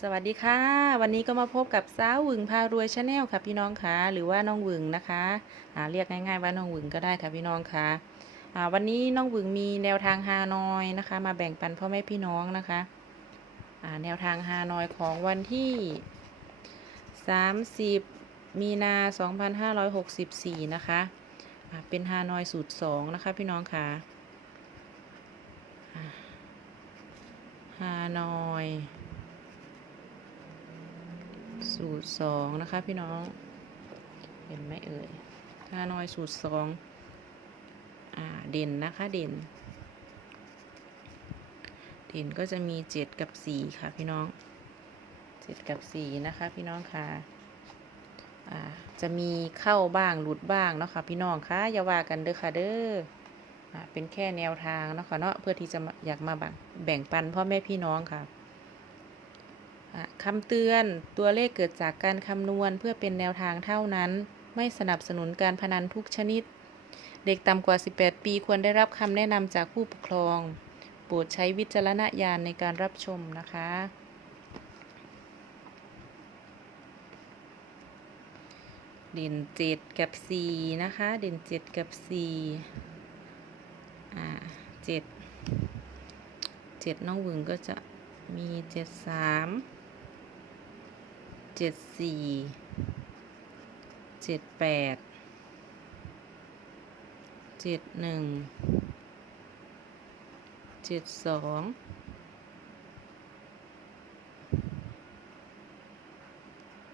สวัสดีค่ะ วันนี้ก็มาพบกับสาวหวึงพารวยชาแนลค่ะพี่น้องค่ะหรือว่าน้องหวึงนะคะอ่าเรียกง่ายๆว่าน้องหวึงก็ได้ค่ะพี่น้องค่ะอ่าวันนี้น้องหวึงมีแนวทางฮานอยนะคะ มาแบ่งปันพ่อแม่พี่น้องนะคะอ่าแนวทางฮานอยของวันที่ 30 มีนา 2564 นะคะอ่าเป็นฮานอยสูตร 2 นะคะพี่น้องค่ะอ่าฮานอย สูตรสองนะคะพี่น้อง เห็นไหมเอ่ยฮานอยสูตรสองอ่าเด่นนะคะเด่น เด่นก็จะมีเจ็ดกับสี่ค่ะพี่น้องเจ็ดกับสี่นะคะพี่น้องค่ะอ่าจะมีเข้าบ้างหลุดบ้างเนาะค่ะพี่น้องค่ะอย่าว่ากันเด้อค่ะเด้อเป็นแค่แนวทางเนาะค่ะเนาะเพื่อที่จะอยากมาแบ่งแบ่งปันพ่อแม่พี่น้องคะ่ะ คำเตือนตัวเลขเกิดจากการคำนวณเพื่อเป็นแนวทางเท่านั้น ไม่สนับสนุนการพนันทุกชนิด เด็กต่ำกว่า 18 ปีควรได้รับคำแนะนำจากผู้ปกครอง โปรดใช้วิจารณญาณในการรับชมนะคะ เด่นเจ็ดกับสี่นะคะ เด่นเจ็ดกับสี่อ่าเจ็ดเจ็ดน้องหวึงก็จะมีเจ็ดสาม เจ็ดสี่เจ็ดแปดเจ็ดหนึ่งเจ็ดสอง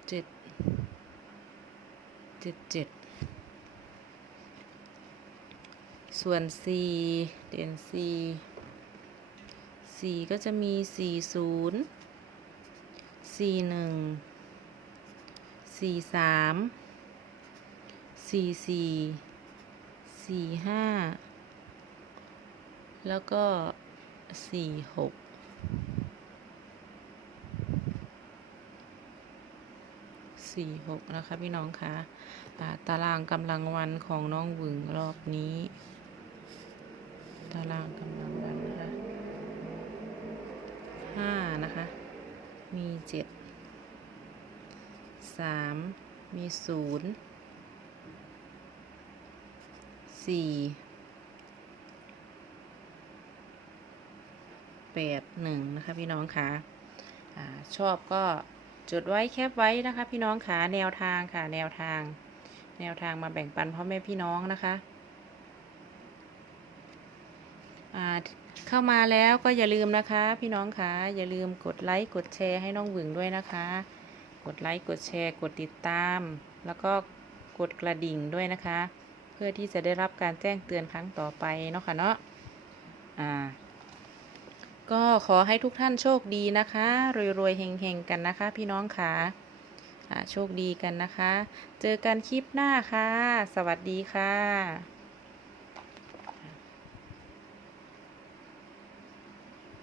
เจ็ดเจ็ดเจ็ดส่วนสี่เด่นสี่สี่ก็จะมีสี่ศูนย์สี่หนึ่ง สี่สามสี่สี่สี่ห้าแล้วก็สี่หกสี่หกนะคะพี่น้องคะอ่าตารางกำลังวันของน้องหวึงรอบนี้ ตารางกำลังวันนะคะห้านะคะ มีเจ็ด สามมีศูนย์สี่แปดหนึ่งนะคะพี่น้องคะอ่าชอบก็จดไว้แคปไว้นะคะพี่น้องคะแนวทางค่ะ แนวทาง แนวทางมาแบ่งปันพ่อแม่พี่น้องนะคะเข้ามาแล้วก็อย่าลืมนะคะ พี่น้องคะอย่าลืมกดไลค์กดแชร์ให้น้องหวึงด้วยนะคะ ดไลค์กดแชร์ กดติดตาม แล้วก็กดกระดิ่งด้วยนะคะ เพื่อที่จะได้รับการแจ้งเตือนครั้งต่อไปเนาะค่ะเนาะอ่าก็ขอให้ทุกท่านโชคดีนะคะรวยๆเฮงๆกันนะคะ พี่น้องค่ะอ่าโชคดีกันนะคะ เจอกันคลิปหน้าค่ะ สวัสดีค่ะ